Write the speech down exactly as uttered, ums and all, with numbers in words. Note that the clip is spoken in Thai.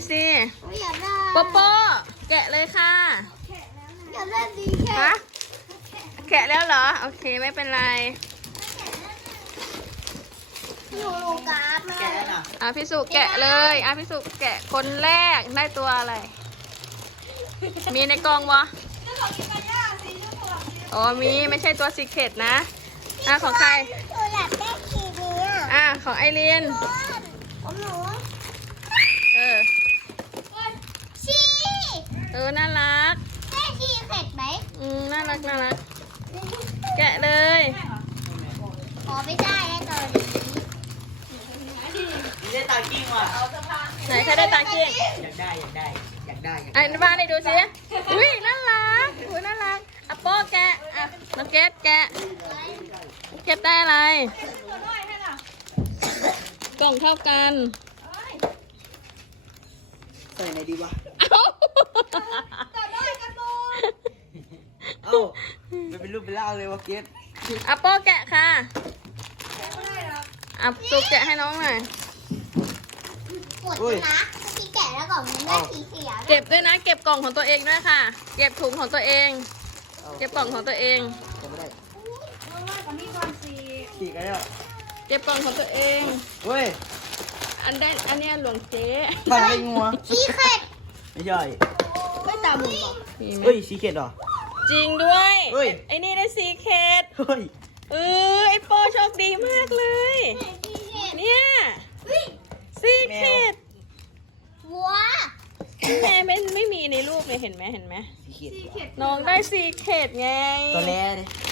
สิอยากได้โปโปแกะเลยค่ะอยากได้ดีแค่ฮะแกะแล้วเหรอโอเคไม่เป็นไรอยู่โรงกราฟมาแกะแล้วนะอ่ะพี่สุแกะเลยอ่ะพี่สุแกะคนแรกได้ตัวอะไร มีในกล่องวะอ๋อมีไม่ใช่ตัวซีเคร็ตนะอ่ะของใครหนูอยากได้สีนี้อ่ะอ่ะของไอรีนของหนูเออชีเออน่ารักได้ชีเผ็ดไหมอืมน่ารักน่ารักแกะเลยขอไม่ได้ได้ตอนนี้มีได้ตากิ้งว่ะไหนใครได้ตากิ้งอยากได้อยากได้อยากได้อยากไอ้ได้บ้านให้ดูสิอุ้ยน่ารักอุ้ยน่ารักอ่ะโป้แกะอ่ะน้องเกดแกะเกดได้อะไรกล่องเท่ากันใส่ไหนดีวะเอ้าเอ้ามันเป็นรูปเป็นเล่าเลยวะเกสอ่ะโป้แกะค่ะอ่ะสุกแกะให้น้องหน่อยปวดนะที่แกะแล้วก่อนมันได้สีเขียวเก็บด้วยนะเก็บกล่องของตัวเองด้วยค่ะ เก็บถุงของตัวเอง เก็บกล่องของตัวเองจะไม่ได้ขี่กันแล้วเก็บกล่องของตัวเองเฮ้ยอันได้อันเนี้ยหลวงเจ๊ฟันไอ้งัวชีเผ็ดไม่ใช่ไม่ตาบุ๋มบอกมีไหมเฮ้ยสีเข็ดเหรอจริงด้วยเฮ้ยไอ้นี่ได้ซีเคดเฮ้ยเออไอโปโชคดีมากเลยชีเผ็ดเนี่ยซีเคดวัวแม่ไม่ไม่มีในรูปเลยเห็นไหมเห็นไหมสีเข็ดน้องได้ซีเคดไงตัวแรกดิ